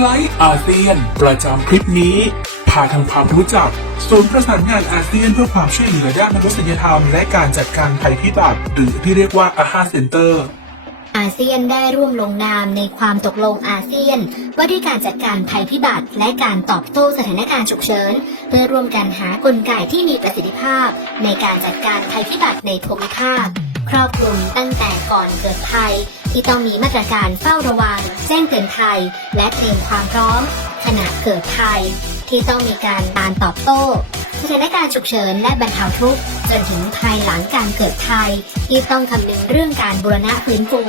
ไลท์อาเซียน ประจำคลิปนี้ พาทำความรู้จักศูนย์ประสานงานอาเซียนเพื่อความช่วยเหลือด้านมนุษยธรรม และการจัดการภัยพิบัติหรือที่เรียกว่าอาฮาเซ็นเตอร์อาเซียนได้ร่วมลงนามในความตกลงอาเซียน ว่าด้วยการจัดการภัยพิบัติ และการตอบโต้สถานการณ์ฉุกเฉิน เพื่อร่วมกันหากลไกที่มีประสิทธิภาพ ในการจัดการภัยพิบัติในภูมิภาค ครอบคลุมตั้งแต่ก่อนเกิดภัย ที่ต้องมีมาตรการเฝ้าระวัง แจ้งเตือนภัย และเตรียมความพร้อม ขณะเกิดภัย ที่ต้องมีการการตอบโต้สถานการณ์ฉุกเฉินและบรรเทาทุกข์จนถึงภายหลังการเกิดภัย ที่ต้องคำนึงเรื่องการบูรณะฟื้นฟู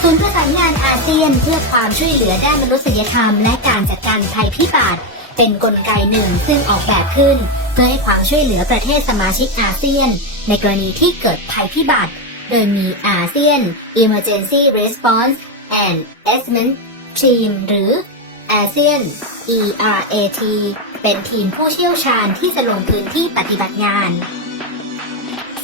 ศูนย์ประสานงานอาเซียนเพื่อความช่วยเหลือด้านมนุษยธรรม และการจัดการภัยพิบัติเป็นกลไกหนึ่งซึ่งออกแบบขึ้น เพื่อให้ความช่วยเหลือประเทศสมาชิกอาเซียน ในกรณีที่เกิดภัยพิบัติ โดยมีอาเซียน Emergency Response and Assessment Team หรือ ASEAN ERAT เป็นทีมผู้เชี่ยวชาญที่จะลงพื้นที่ปฏิบัติงาน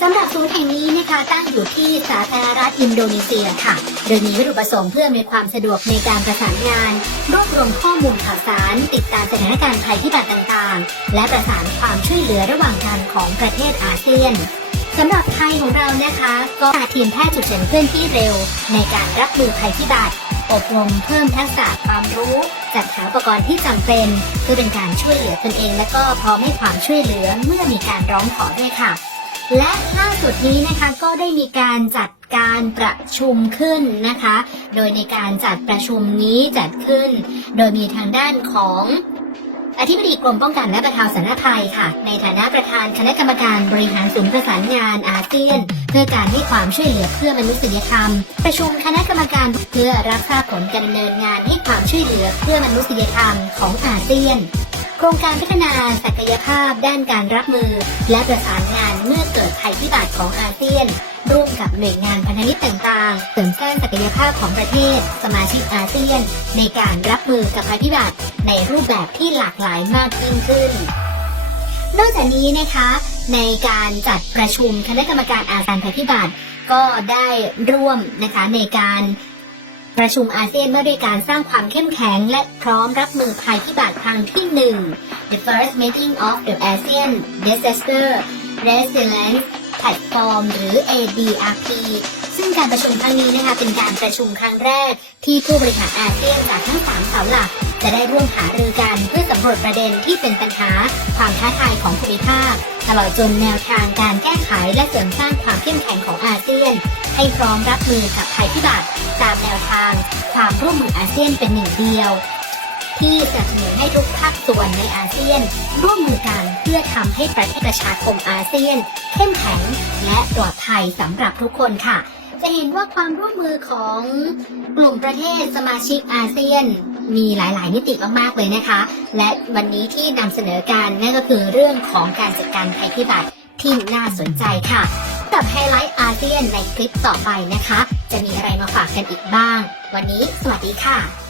สำหรับศูนย์แห่งนี้นะคะตั้งอยู่ที่สาธารณรัฐอินโดนีเซียค่ะ โดยมีวัตถุประสงค์เพื่อมีความสะดวกในการประสานงาน รวบรวมข้อมูลข่าวสาร ติดตามสถานการณ์ภัยพิบัติต่างๆ และประสานความช่วยเหลือระหว่างกันของประเทศอาเซียน สำหรับไทยของเรานะคะ ก็ทีมแพทย์ฉุกเฉินเคลื่อนที่เร็ว ในการรับมือภัยพิบัติอบรมเพิ่มทักษะความรู้ จัดหาอุปกรณ์ที่จำเป็น เพื่อเป็นการช่วยเหลือตนเอง และก็พร้อมให้ความช่วยเหลือเมื่อมีการร้องขอด้วยค่ะ และล่าสุดนี้นะคะก็ได้มีการจัดการประชุมขึ้นนะคะ โดยในการจัดประชุมนี้จัดขึ้น โดยมีทางด้านของ อธิบดีกรมป้องกันและบรรเทาสาธารณภัยค่ะ ในฐานะประธานคณะกรรมการบริหารศูนย์ประสานงานอาเซียน เพื่อการให้ความช่วยเหลือเพื่อมนุษยธรรม ประชุมคณะกรรมการเพื่อรับทราบผลการดำเนินงานให้ความช่วยเหลือเพื่อมนุษยธรรมของอาเซียน ครงการพัฒนาศักยภาพด้านการรับมือ และประสานงานเมื่อเกิดภัยพิบัติของอาเซียน ร่วมกับหน่วยงานพันธมิตรต่างๆ เสริมสร้างศักยภาพของประเทศ สมาชิกอาเซียน ในการรับมือกับภัยพิบัติในรูปแบบที่หลากหลายมากยิ่งขึ้น นอกจากนี้นะคะในการจัดประชุมคณะกรรมการอาเซียนภัยพิบัติก็ได้ร่วมนะคะในการ ประชุมอาเซียนเมื่อด้วยการสร้างความเข้มแข็ง และพร้อมรับมือภัยพิบัติครั้งที่หนึ่ง The first meeting of the ASEAN Disaster Resilience Platform หรือ ADRP ซึ่งการประชุมครั้งนี้นะคะเป็นการประชุมครั้งแรก ที่ผู้บริหารอาเซียนจากทั้งสามเสาหลัก จะได้ร่วมหารือกันเพื่อสำรวจประเด็นที่เป็นปัญหาความท้าทายของภูมิภาคตลอดจนแนวทางการแก้ไขและเสริมสร้างความเข้มแข็งของอาเซียน ให้พร้อมรับมือกับภัยพิบัติ ตามแนวทาง ความร่วมมืออาเซียนเป็นหนึ่งเดียว ที่สนับสนุนให้ทุกภาคส่วนในอาเซียน ร่วมมือกันเพื่อทำให้ประเทศประชาคมอาเซียน เข้มแข็งและปลอดภัยสำหรับทุกคนค่ะ จะเห็นว่าความร่วมมือของกลุ่มประเทศสมาชิกอาเซียนมีหลาย ๆ มิติมาก ๆ เลยนะคะ และวันนี้ที่นำเสนอการนั่นก็คือเรื่องของการจัดการภัยพิบัติที่น่าสนใจค่ะ กับไฮไลท์อาเซียนในคลิปต่อไปนะคะ จะมีอะไรมาฝากกันอีกบ้าง วันนี้สวัสดีค่ะ